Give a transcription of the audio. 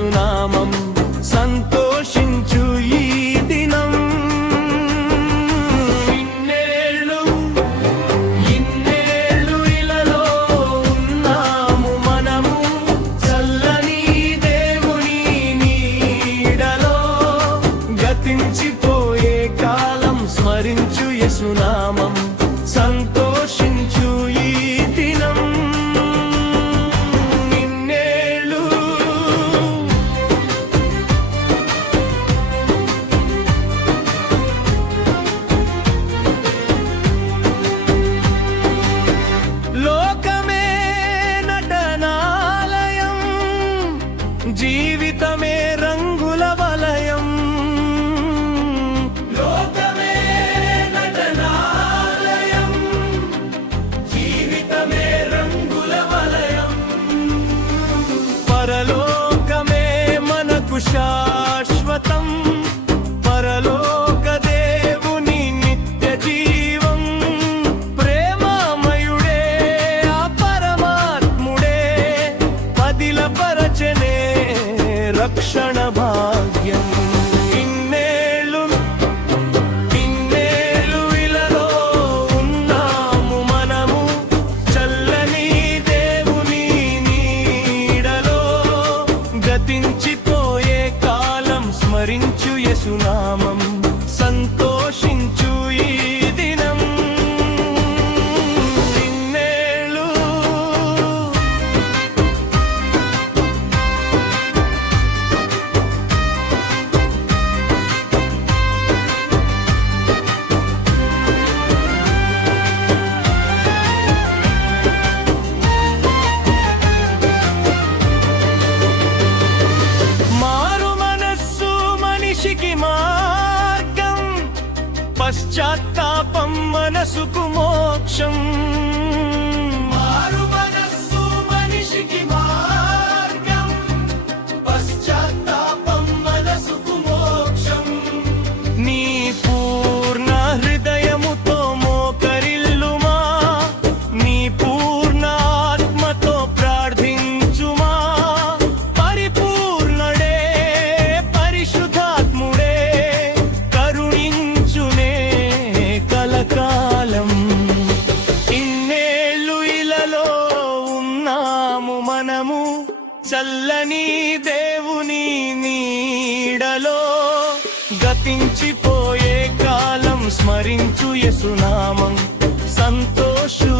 యేసునామం సంతోషించు ఈ దినం. ఇన్నేళ్ళు ఇలలో ఉన్నాము మనము చల్లని దేవుని నీడలో. గతించిపోయే కాలం స్మరించు యేసునామం సంతోషించు ఈ దినం. ఇన్నేళ్ళు లోకమే నటనాలయం, జీవితమే రంగుల వలయం. లోకమే నటనాలయం, జీవితమే రంగుల వలయం. పరలోకమే మనకు శాశ్వతం, పరలోక దేవుని నిత్య జీవం. ప్రేమమయుడే ఆ పరమాత్ముడే పదిలపరచనే రక్షణ భాగ్యం. ఇన్నేళ్ళు ఇలలో ఉన్నాము మనము చల్లని దేవుని నీడలో. గతించిపోయే కాలం స్మరించు యేసునామం సంతోషించు ఈ దినం. ఇన్నేళ్ళు మారు మనస్సు మనిషికి మార్గం, పశ్చాత్తాపం మనసుకు మోక్షం. మారు మనస్సు మనిషికి మార్గం, పశ్చాత్తాపం మనసుకు మోక్షం. నీ పూర్ణ హృదయముతో మోకరిల్లుమా, నీ పూర్ణ ఆత్మతో ప్రార్థించుమా. పరిపూర్ణుడే పరిశుద్ధాత్ముడే కరుణించునే కలకాలం. ఇన్నేళ్ళు ఇలలో ఉన్నాము మనము చల్లని దేవుని నీడలో. గతించిపోయే కాలం స్మరించు యేసునామం సంతోషు